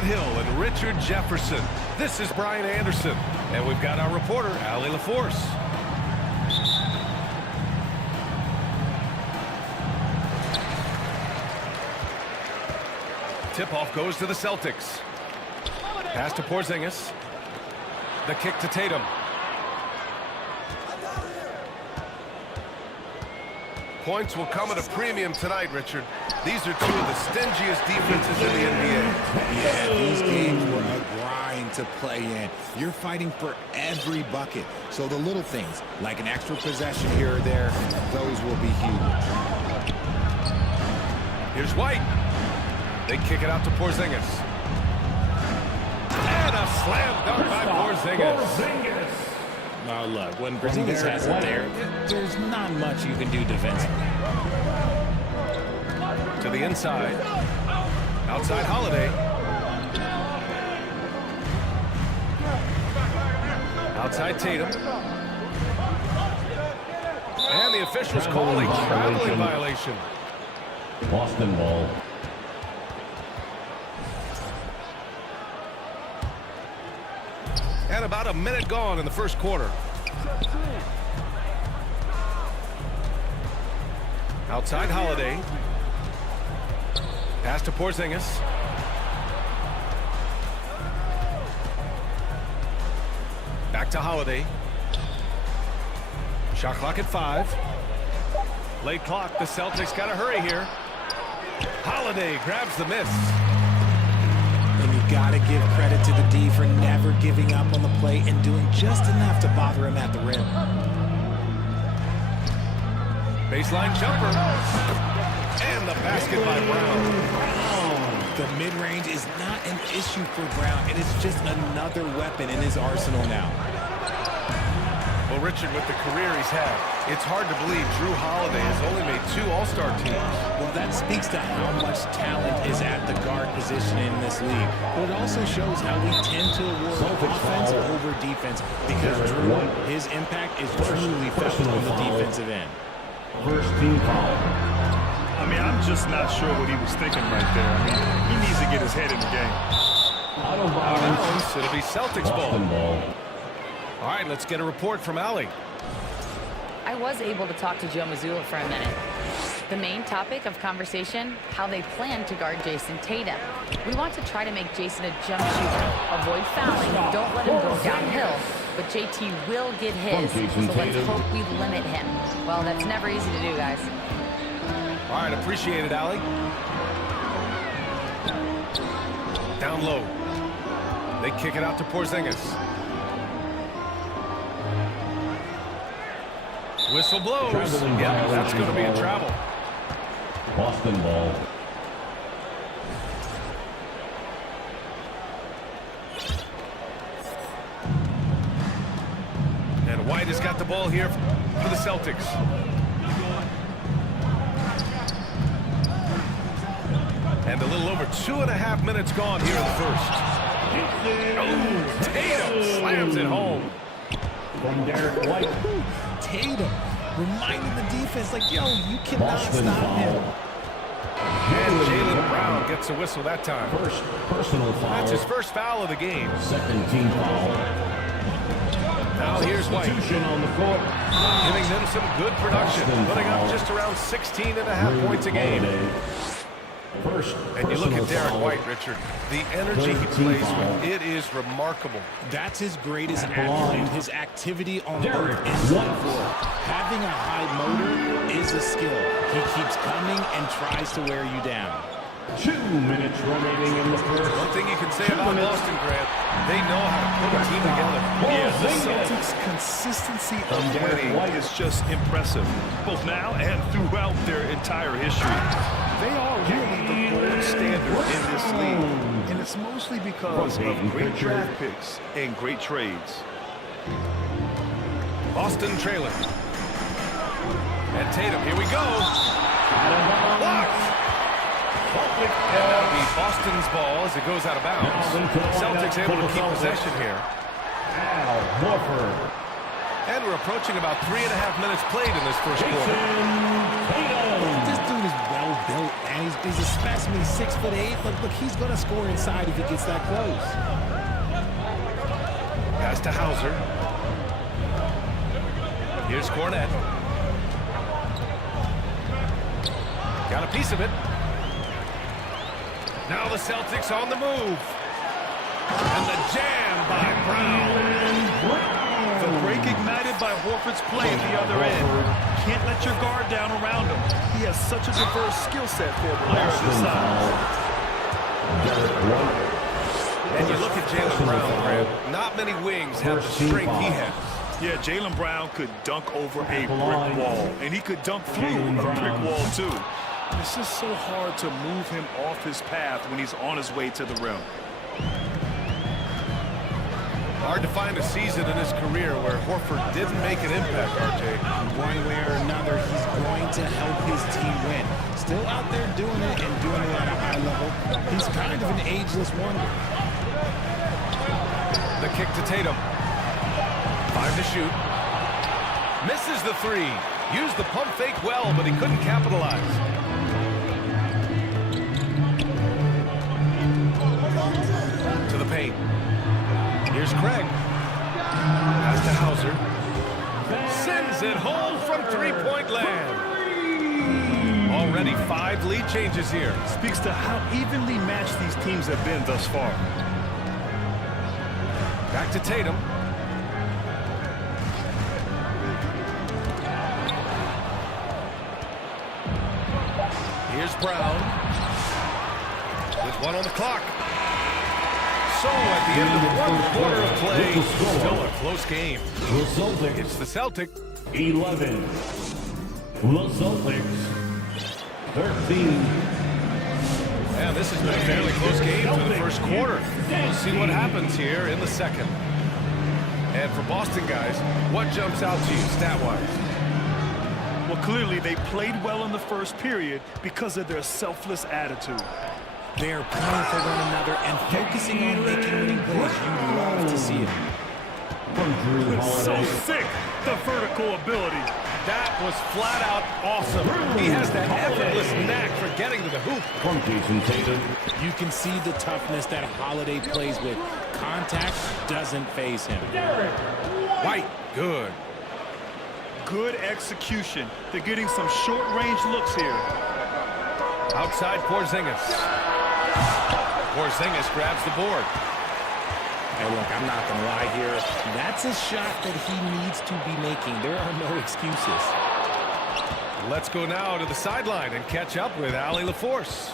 Grant Hill and Richard Jefferson. This is Brian Anderson, and we've got our reporter, Allie LaForce. Tip-off goes to the Celtics. Pass to Porzingis. The kick to Tatum. Points will come at a premium tonight, Richard. These are two of the stingiest defenses in the NBA. Yeah, these games were a grind to play in. You're fighting for every bucket. So the little things, like an extra possession here or there, those will be huge. Here's White. They kick it out to Porzingis. And a slam dunk by Porzingis. Now look, when Porzingis has it there, there's not much you can do defensively. To the inside. Outside Holiday. Outside Tatum. And the officials calling traveling violation. Boston ball. And about a minute gone in the first quarter. Outside Holiday. Pass to Porzingis. Back to Holiday. Shot clock at 5. Late clock. The Celtics got to hurry here. Holiday grabs the miss. And you got to give credit to the D for never giving up on the play and doing just enough to bother him at the rim. Baseline jumper. And the basket by Brown. The mid-range is not an issue for Brown. It is just another weapon in his arsenal now. Well, Richard, with the career he's had, it's hard to believe Drew Holiday has only made 2 All-Star teams. Well, that speaks to how much talent is at the guard position in this league. But it also shows how we tend to award offense over defense because Drew, his impact is truly felt on the defensive end. First team foul. I mean, I'm just not sure what he was thinking right there. I mean, he needs to get his head in the game. Out of bounds. It'll be Celtics ball. All right, let's get a report from Allie. I was able to talk to Joe Mazzulla for a minute. The main topic of conversation, how they plan to guard Jason Tatum. We want to try to make Jason a jump shooter. Avoid fouling, don't let him go downhill. But JT will get his, so let's hope we limit him. Well, that's never easy to do, guys. All right, appreciate it, Allie. Down low. They kick it out to Porzingis. Whistle blows. Yeah, that's going to be a travel. Boston ball. And White has got the ball here for the Celtics. And a little over 2.5 minutes gone here in the first. Oh, Tatum slams it home. From Derek White. Tatum reminding the defense, like, yo, you cannot stop him. And Jaylen Brown gets a whistle that time. First personal foul. That's his first foul of the game. Second team foul. Now here's White. On the court. Giving them some good production. Putting up just around 16.5 points a game. First, and you look at Derek White, Richard, the energy he plays with, it is remarkable. That's his greatest attribute, his activity on both ends of the floor. Having a high motor is a skill. He keeps coming and tries to wear you down. 2 minutes remaining in the first. One thing you can say about Boston, Grant, they know how to put a team together. Yeah, the Celtics' consistency of winning is just impressive, both now and throughout their entire history. They are really the gold standard in this league, and it's mostly because of great draft picks and great trades. Boston trailing. And Tatum, here we go. Blocked. And that'll be Boston's ball as it goes out of bounds. Celtics able to keep possession here. And we're approaching about 3.5 minutes played in this first quarter. This dude is well built, and he's a specimen. He's 6'8". Look, he's going to score inside if he gets that close. Pass to Hauser. Here's Cornette. Got a piece of it. Now the Celtics on the move. And the jam by Brown. The break ignited by Horford's play at the other end. Can't let your guard down around him. He has such a diverse skill set for a player of this size. And you look at Jaylen Brown, Grant. Not many wings have the strength he has. Yeah, Jaylen Brown could dunk over a brick wall, and he could dunk through a brick wall, too. It's just so hard to move him off his path when he's on his way to the rim. Hard to find a season in his career where Horford didn't make an impact, RJ. One way or another, he's going to help his team win. Still out there doing it and doing it at a high level. He's kind of an ageless wonder. The kick to Tatum. 5 to shoot. Misses the 3. Used the pump fake well, but he couldn't capitalize. To the paint. Here's Craig. Pass to Hauser. Sends it home from three-point land. Already 5 lead changes here. Speaks to how evenly matched these teams have been thus far. Back to Tatum. Here's Brown. With 1 on the clock. So at the end of 1 quarter of play, still a close game. It's the Celtics. 11. The Celtics 13. Yeah, this has been a fairly close game through the first quarter. We'll see what happens here in the second. And for Boston guys, what jumps out to you stat-wise? Well, clearly they played well in the first period because of their selfless attitude. They are playing for one another and focusing on making winning plays. You love to see it. So sick, the vertical ability. That was flat out awesome. He has that effortless knack for getting to the hoop. From Jason Tatum. You can see the toughness that Holiday plays with. Contact doesn't faze him. White, good. Good execution. They're getting some short-range looks here. Outside Porzingis. Porzingis grabs the board. Hey, look, I'm not going to lie here. That's a shot that he needs to be making. There are no excuses. Let's go now to the sideline and catch up with Allie LaForce.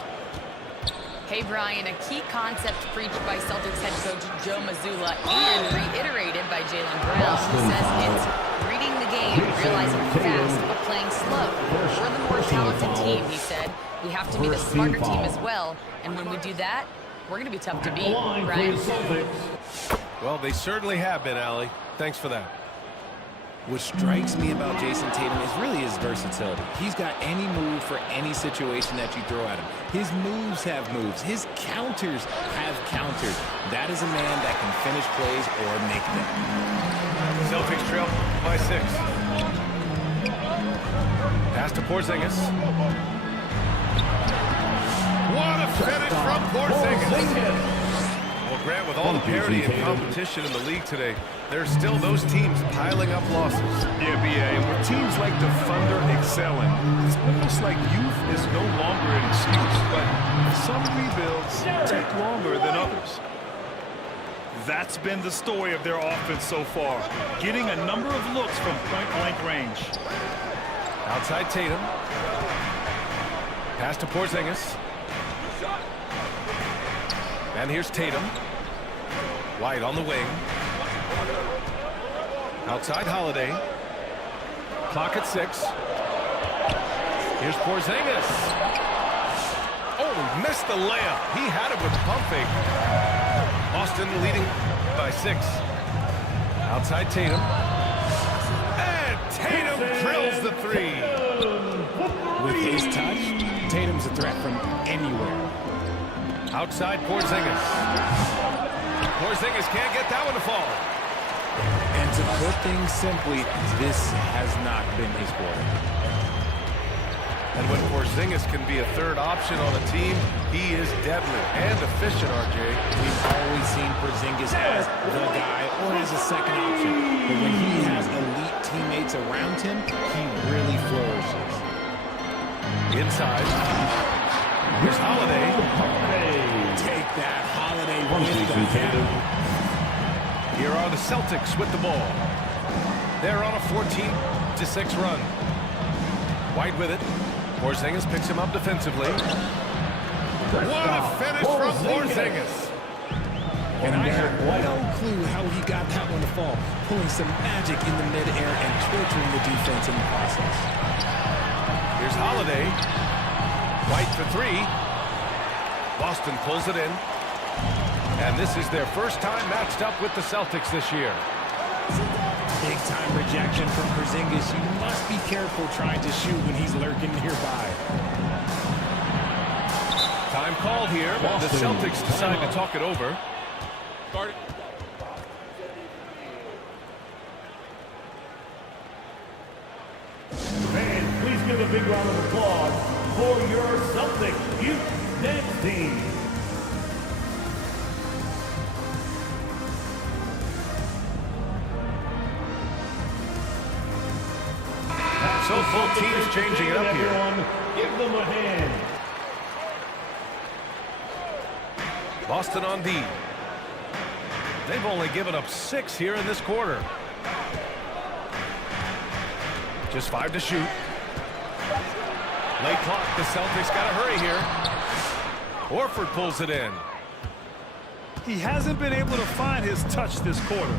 Hey, Brian, a key concept preached by Celtics head coach Joe Mazzulla and reiterated by Jaylen Brown, who says it's reading the game, realizing fast, but playing slow. We're the more talented team, he said. We have to be the smarter team as well, and when we do that, we're going to be tough to beat, Brian. Well, they certainly have been, Allie. Thanks for that. What strikes me about Jason Tatum is really his versatility. He's got any move for any situation that you throw at him. His moves have moves. His counters have counters. That is a man that can finish plays or make them. Celtics trail by 6. Pass to Porzingis. What a finish from Porzingis. Well, Grant, with all the parity and competition in the league today, there's still those teams piling up losses. Yeah, BA, and with teams like the Thunder excelling, it's almost like youth is no longer an excuse, but some rebuilds take longer than others. That's been the story of their offense so far, getting a number of looks from point-blank range. Outside Tatum. Pass to Porzingis. And here's Tatum. White on the wing. Outside Holiday. Clock at 6. Here's Porzingis. Oh, missed the layup. He had it with the pump fake. Boston leading by 6. Outside Tatum. And Tatum drills the 3. With his touch, Tatum's a threat from anywhere. Outside Porzingis. Porzingis can't get that one to fall. And to put things simply, this has not been his quarter. And when Porzingis can be a third option on a team, he is deadly and efficient, RJ. We've always seen Porzingis as the guy or as a second option. But when he has elite teammates around him, he really flourishes. Inside. Here's Holiday. Take that, Holiday with the count. Here are the Celtics with the ball. They're on a 14-6 run. White with it. Porzingis picks him up defensively. What a finish from Porzingis. And I have no clue how he got that one to fall, pulling some magic in the midair and torturing the defense in the process. Here's Holiday. White for three. Boston pulls it in. And this is their first time matched up with the Celtics this year. Big-time rejection from Porzingis. You must be careful trying to shoot when he's lurking nearby. Time called here. The Celtics decide to talk it over. Fans, please give a big round of applause for your Celtics youth dance team. So both teams changing it up here. Give them a hand. Boston on D. They've only given up 6 here in this quarter. Just 5 to shoot. Late clock. The Celtics got to hurry here. Horford pulls it in. He hasn't been able to find his touch this quarter.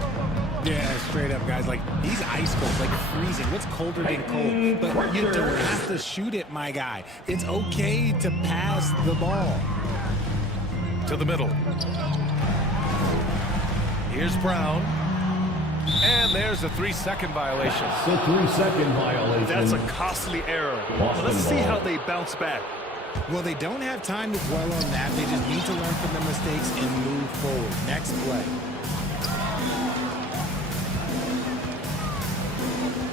Yeah, straight up, guys. Like, he's ice cold, like freezing. What's colder than cold? But you don't have to shoot it, my guy. It's okay to pass the ball. To the middle. Here's Brown. And there's a 3-second violation. It's a 3-second violation. That's a costly error. Let's see how they bounce back. Well, they don't have time to dwell on that. They just need to learn from their mistakes and move forward. Next play.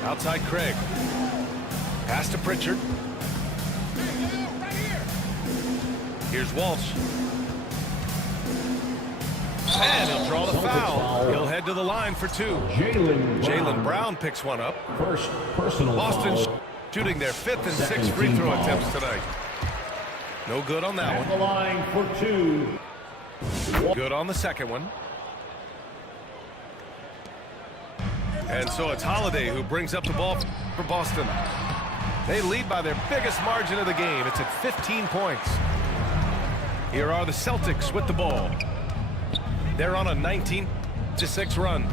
Outside Craig. Pass to Pritchard. Here's Walsh. And he'll draw the foul. He'll head to the line for 2. Jaylen Brown picks one up. First personal Boston foul. shooting their 5th and 6th free throw attempts tonight. No good on that At the one. line for 2. Good on the second one. And so it's Holiday who brings up the ball for Boston. They lead by their biggest margin of the game. It's at 15 points. Here are the Celtics with the ball. They're on a 19-6 run.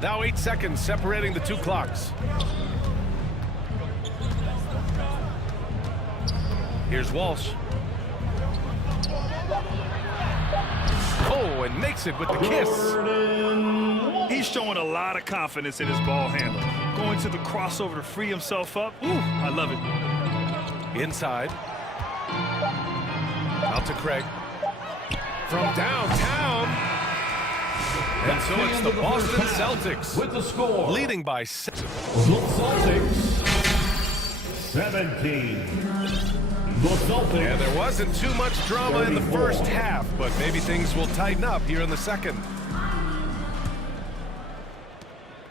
Now 8 seconds separating the 2 clocks. Here's Walsh. Oh, and makes it with the kiss. He's showing a lot of confidence in his ball handle. Going to the crossover to free himself up. Ooh, I love it. Inside. Out to Craig. From downtown. And so it's the Boston Celtics With the score. leading by 6. The Celtics 17. The Celtics. And there wasn't too much drama in the first half, but maybe things will tighten up here in the second.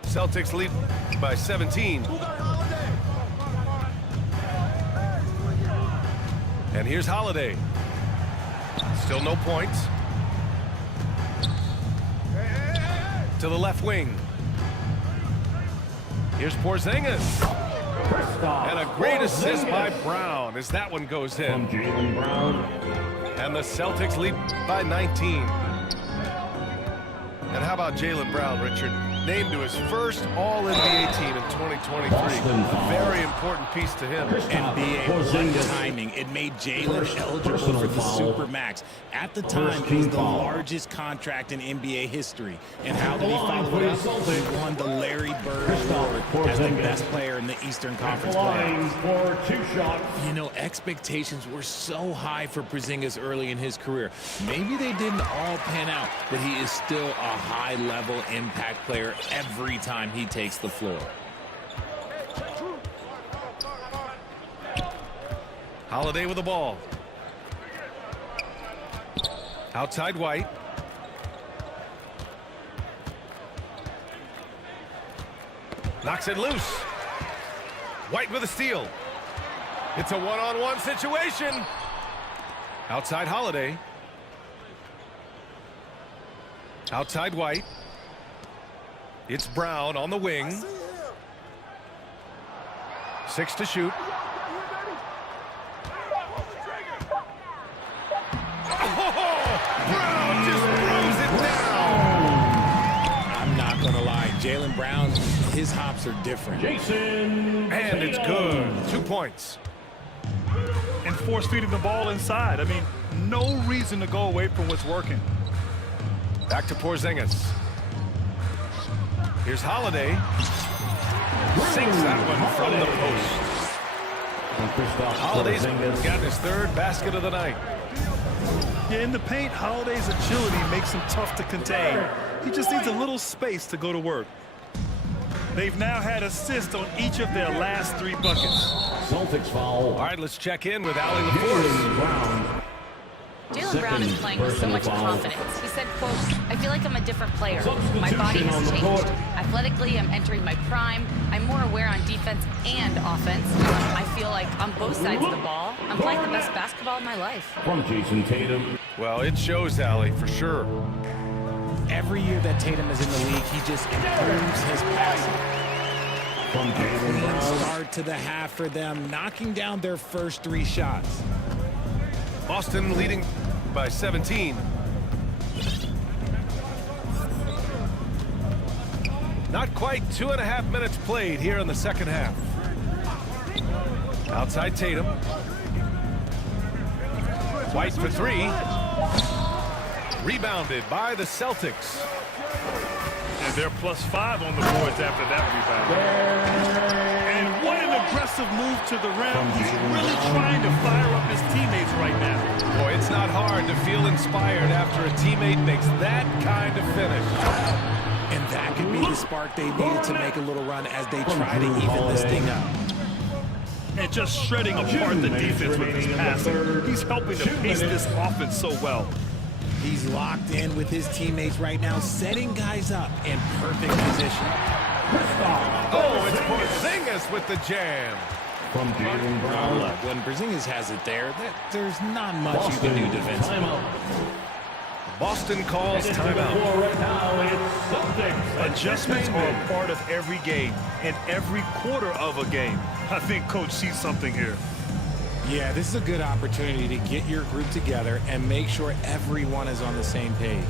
Celtics lead by 17. And here's Holiday. Still no points. To the left wing. Here's Porzingis. And a great assist by Brown as that one goes in. From Jaylen Brown. And the Celtics lead by 19. And how about Jaylen Brown, Richard? Named to his first All-NBA team in 2023. Very important piece to him. NBA timing. It made Jaylen eligible for the Supermax. At the time, it was the largest contract in NBA history. And how did he follow it up? He won the Larry Bird Award as the best player in the Eastern Conference playoffs. For 2 shots. You know, expectations were so high for Porzingis early in his career. Maybe they didn't all pan out, but he is still a high-level impact player every time he takes the floor. Holiday with the ball. Outside White. Knocks it loose. White with a steal. It's a one-on-one situation. Outside Holiday. Outside White. It's Brown on the wing. 6 to shoot. Brown just throws it down. I'm not going to lie. Jaylen Brown, his hops are different. Jason And it's good. 2 points. And force feeding the ball inside. I mean, no reason to go away from what's working. Back to Porzingis. Here's Holiday. Sinks that one from the post. Holiday's got his 3rd basket of the night. Yeah, in the paint, Holiday's agility makes him tough to contain. He just needs a little space to go to work. They've now had assists on each of their last 3 buckets. Celtics foul. All right, let's check in with Allie LaForce. Brown. Jaylen Brown is playing with so much confidence. He said, quote, I feel like I'm a different player. My body has changed. Athletically, I'm entering my prime. I'm more aware on defense and offense. I feel like on both sides of the ball, I'm playing the best basketball of my life. From Jason Tatum. Well, it shows, Allie, for sure. Every year that Tatum is in the league, he just improves his passing. From Jaylen Clean Brown. start to the half for them, knocking down their first 3 shots. Boston leading by 17. Not quite 2.5 minutes played here in the second half. Outside Tatum. White for 3. Rebounded by the Celtics. And they're +5 on the boards after that rebound. And what an aggressive move to the rim. He's really trying to fire up his teammates right now. Boy, it's not hard to feel inspired after a teammate makes that kind of finish. And that could be the spark they needed to make a little run as they try to even this thing up. And just shredding apart the defense with his passing. He's helping to pace this offense so well. He's locked in with his teammates right now, setting guys up in perfect position. Oh, it's Porzingis with the jam. From Jaylen Brown. Look, when Porzingis has it there, there's not much you can do defensively. Boston calls timeout. Right now, it's Celtics. Adjustments are a part of every game and every quarter of a game. I think Coach sees something here. Yeah, this is a good opportunity to get your group together and make sure everyone is on the same page.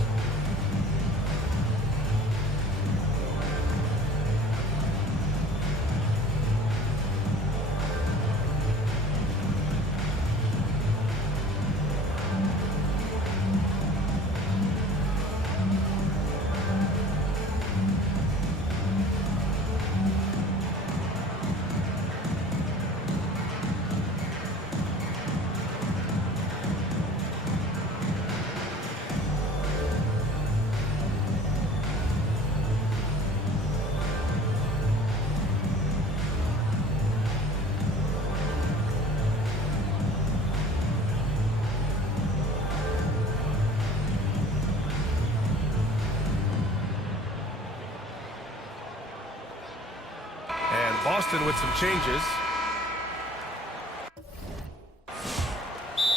Boston with some changes.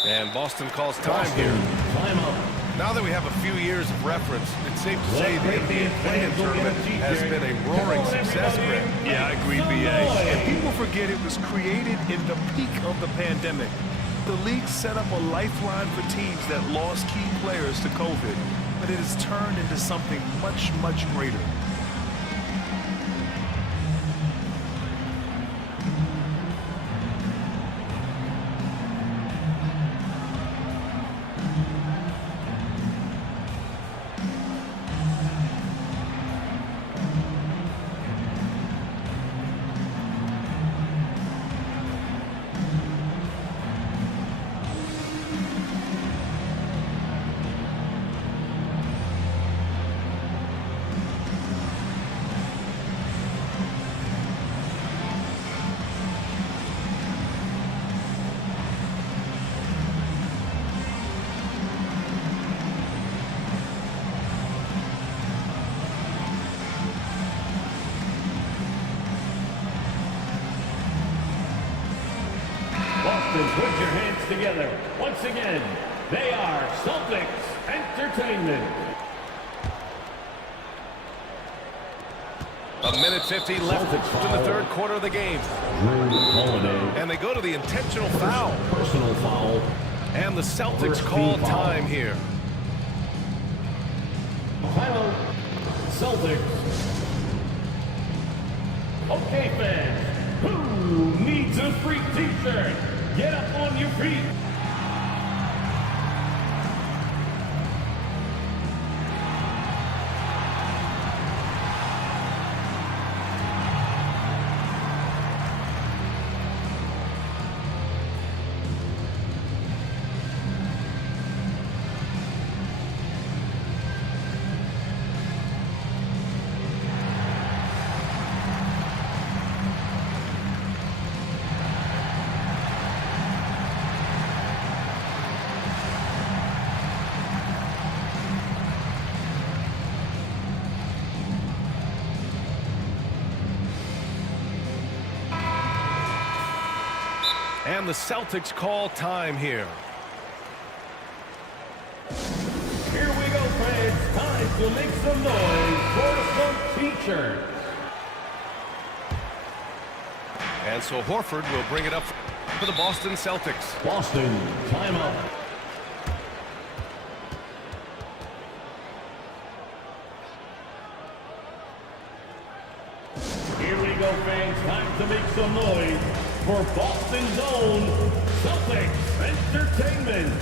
And Boston calls time here. Now that we have a few years of reference, it's safe to say the NBA play-in tournament has been a roaring success, Greg. Yeah, I agree, BA. And people forget it was created in the peak of the pandemic. The league set up a lifeline for teams that lost key players to COVID, but it has turned into something much, much greater. together. Once again, they are Celtics Entertainment. A minute 50 left in the third quarter of the game. And they go to the intentional foul. Personal foul. And the Celtics call time here. Timeout. Celtics. Okay, fans. Who needs a free t-shirt? Get up on your feet. And the Celtics call time here. Here we go, fans. Time to make some noise for some t-shirts. And so Horford will bring it up for the Boston Celtics. Boston, timeout. Here we go, fans. Time to make some noise for Boston's own Celtics Entertainment.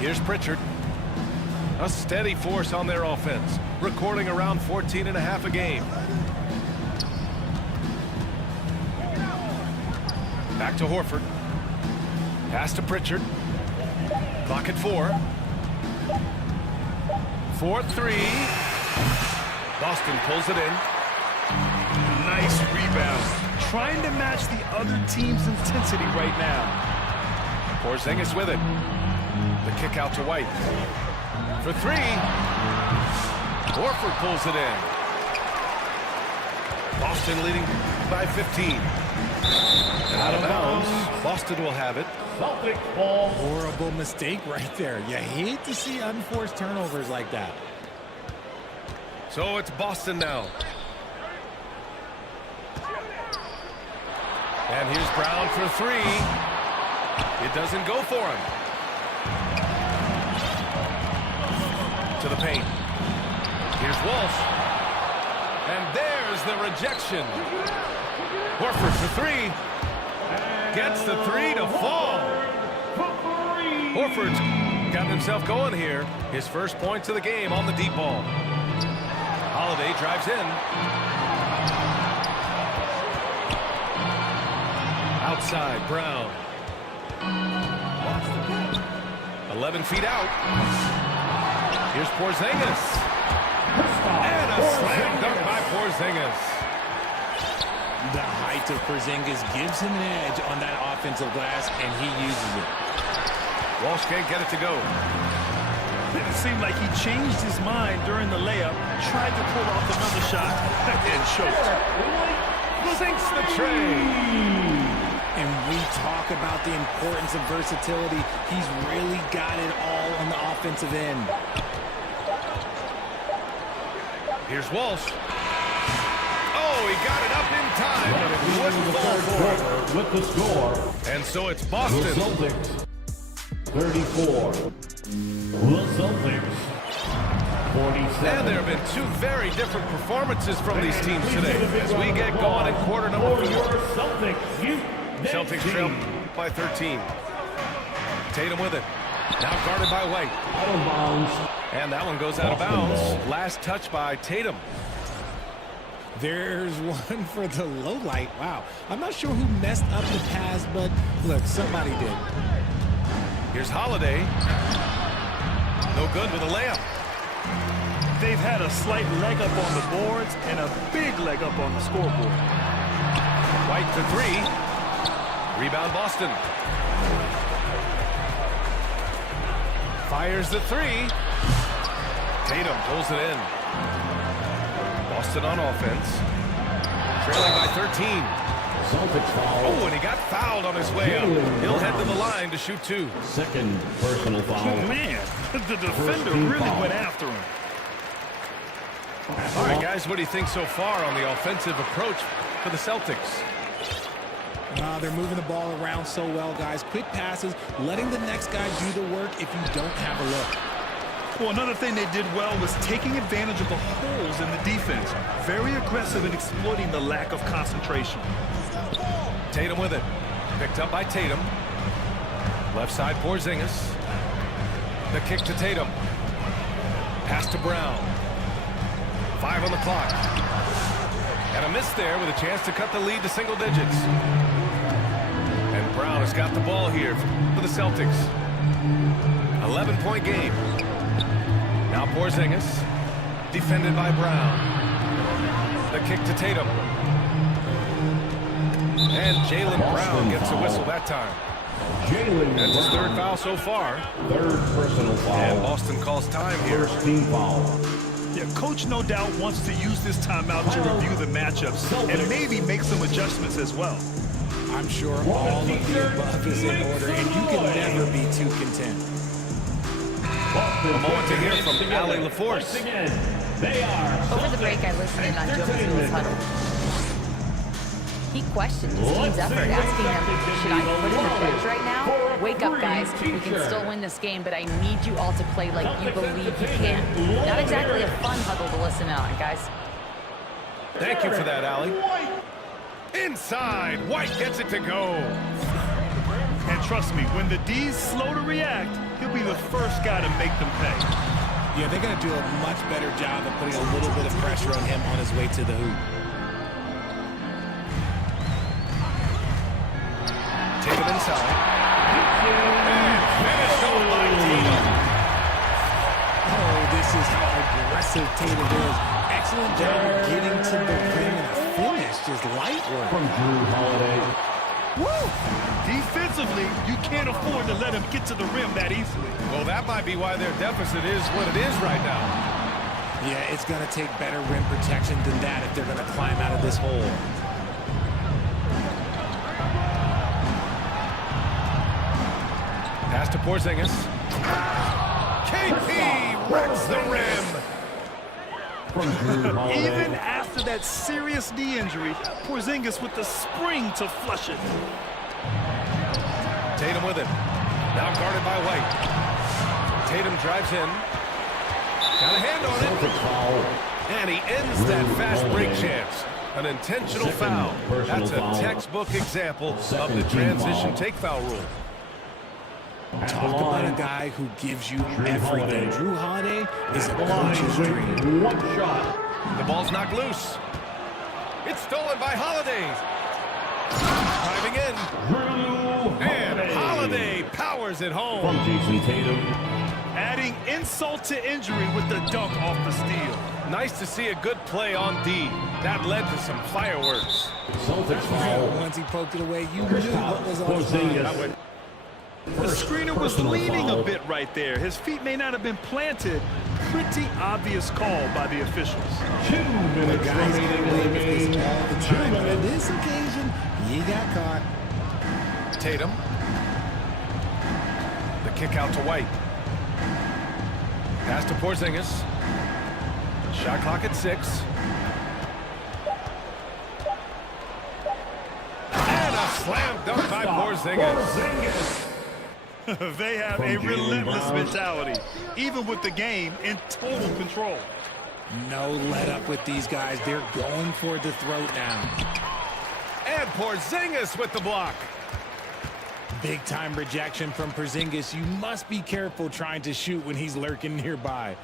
Here's Pritchard. A steady force on their offense, recording around 14.5 a game. Back to Horford. Pass to Pritchard. Clock at 4. 4-3. Boston pulls it in. Nice rebound. Trying to match the other team's intensity right now. Porzingis with it. The kick out to White. For 3. Horford pulls it in. Boston leading by 15. And out of bounds. Boston will have it. Celtics ball. Horrible mistake right there. You hate to see unforced turnovers like that. So it's Boston now. And here's Brown for 3. It doesn't go for him. To the paint. Here's Walsh. And there's the rejection. Horford for 3. Gets the 3 to fall. Horford's got himself going here. His first points of the game on the deep ball. Holiday drives in. Outside, Brown. 11 feet out. Here's Porzingis. And a slam dunk by Porzingis. The height of Porzingis gives him an edge on that offensive glass, and he uses it. Walsh can't get it to go. It seemed like he changed his mind during the layup, tried to pull off another shot, and choked. Sinks the tray. And we talk about the importance of versatility. He's really got it all on the offensive end. Here's Walsh. Oh, he got it up in time, but it wouldn't fall forward. With the score, And so it's the Boston. Celtics 34. The Celtics 47. And there have been two very different performances from these teams today as we get going in quarter number 4. Celtics trail by 13. Tatum with it. Now guarded by White. Out of bounds. And that one goes out of bounds. Last touch by Tatum. There's one for the low light. Wow. I'm not sure who messed up the pass, but look, somebody did. Here's Holiday. No good with a layup. They've had a slight leg up on the boards and a big leg up on the scoreboard. White for 3. Rebound Boston. Fires the 3. Tatum pulls it in. Boston on offense. Trailing by 13. Celtics foul. Oh, and he got fouled on his way up. He'll head to the line to shoot 2. Second personal foul. Man, the defender really went after him. All right, guys, what do you think so far on the offensive approach for the Celtics? They're moving the ball around so well, guys. Quick passes, letting the next guy do the work if you don't have a look. Well, another thing they did well was taking advantage of the holes in the defense. Very aggressive in exploiting the lack of concentration. Tatum with it. Picked up by Tatum. Left side Porzingis. The kick to Tatum. Pass to Brown. 5 on the clock. And a miss there with a chance to cut the lead to single digits. And Brown has got the ball here for the Celtics. 11-point game. Now Porzingis, defended by Brown. The kick to Tatum. And Jaylen Brown gets a whistle that time. That's his 3rd foul so far. 3rd personal foul. And Boston calls time here. First team foul. Yeah, coach no doubt wants to use this timeout to review the matchups and maybe make some adjustments as well. I'm sure all of the above is in order, and you can never be too content. A moment to hear from Allie LaForce. Over the break, I listened in on Joe Mazzulla's huddle. He questioned his team's effort, asking them, should I put in the bench right now? Wake up, guys. We can still win this game, but I need you all to play like you believe you can. Not exactly a fun huddle to listen in on, guys. Thank you for that, Allie. Inside, White gets it to go. And trust me, when the D's slow to react, he'll be the first guy to make them pay. Yeah, they're going to do a much better job of putting a little bit of pressure on him on his way to the hoop. Tatum inside. And finished off by Tatum. Oh, this is how aggressive Tatum is. Excellent job of getting to the rim, and a finish, just light work. From Drew Holiday. Woo! Defensively, you can't afford to let him get to the rim that easily. Well, that might be why their deficit is what it is right now. Yeah, it's going to take better rim protection than that if they're going to climb out of this hole. Pass to Porzingis. KP wrecks the rim. From Drew Holiday. Even after that serious knee injury, Porzingis with the spring to flush it. Tatum with it. Now guarded by White. Tatum drives in. Got a hand on Celtics it. foul. And he ends that fast break chance. An intentional Second foul. personal That's a foul. textbook example of Second the team transition foul. take foul rule. Talk about a guy who gives you everything. Holiday. Drew Holiday is a At the line, coach's dream. one shot. The ball's knocked loose. It's stolen by Holiday. Driving in. Drew And Holiday. Holiday powers it home. From Jason Tatum. Adding insult to injury with the dunk off the steal. Nice to see a good play on D. That led to some fireworks. Celtics foul. Once he poked it away, you knew what was on his Porzingis. mind. The screener was personal leaning foul. a bit right there. His feet may not have been planted. Pretty obvious call by the officials. 2 minutes Guys remaining in play the with game. this all the 2 time, but on minutes. this occasion, he got caught. Tatum. The kick out to White. Pass to Porzingis. Shot clock at 6. And a slam dunk by Porzingis. They have a relentless mentality, even with the game in total control. No let up with these guys. They're going for the throat now. And Porzingis with the block. Big time rejection from Porzingis. You must be careful trying to shoot when he's lurking nearby.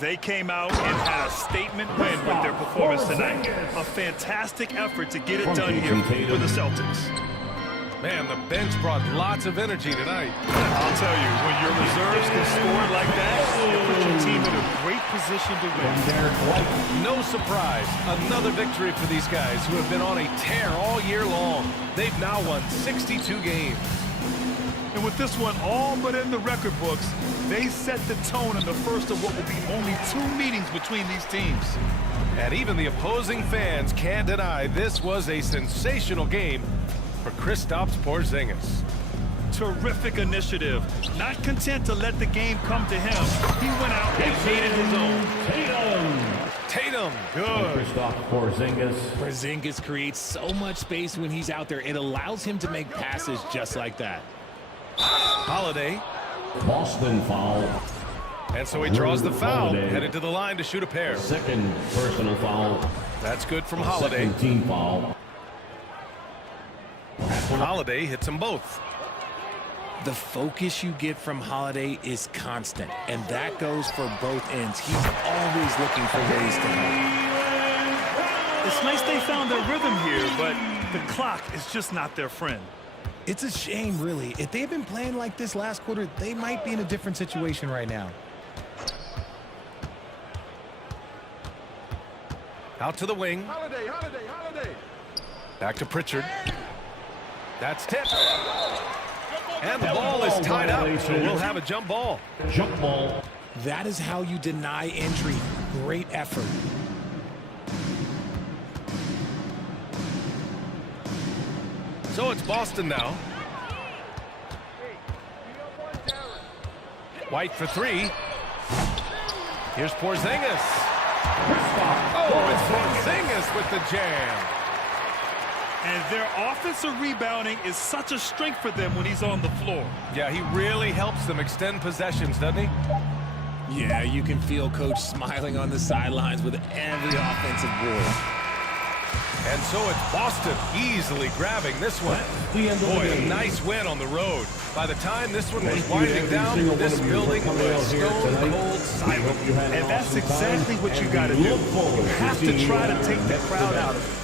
They came out and had a statement win with their performance tonight. A fantastic effort to get it done here for the Celtics. Man, the bench brought lots of energy tonight. I'll tell you, when your reserves can score like that, it puts your team in a great position to win. No surprise, another victory for these guys who have been on a tear all year long. They've now won 62 games. And with this one all but in the record books, they set the tone in the first of what will be only 2 meetings between these teams. And even the opposing fans can't deny this was a sensational game for Kristaps Porzingis. Terrific initiative. Not content to let the game come to him, he went out and made it his own. Tatum, good. Kristaps Porzingis. Porzingis creates so much space when he's out there. It allows him to make passes just like that. Holiday. Boston foul. And so he draws the foul, headed to the line to shoot a pair. Second personal foul. That's good from Holiday. Second team foul. Holiday hits them both. The focus you get from Holiday is constant, and that goes for both ends. He's always looking for ways to help. It's nice they found their rhythm here, but the clock is just not their friend. It's a shame, really. If they had been playing like this last quarter, they might be in a different situation right now. Out to the wing. Holiday. Back to Pritchard. That's tipped. And the ball is tied up, so we'll have a jump ball. Jump ball. That is how you deny entry. Great effort. So it's Boston now. White for 3. Here's Porzingis. Oh, it's Porzingis with the jam. And their offensive rebounding is such a strength for them when he's on the floor. Yeah, he really helps them extend possessions, doesn't he? Yeah, you can feel Coach smiling on the sidelines with every offensive board. And so it's Boston easily grabbing this one. Boy, a nice win on the road. By the time this one was winding down, this building was stone cold silent. And that's exactly what you got to do. You have to try to take the crowd out of it.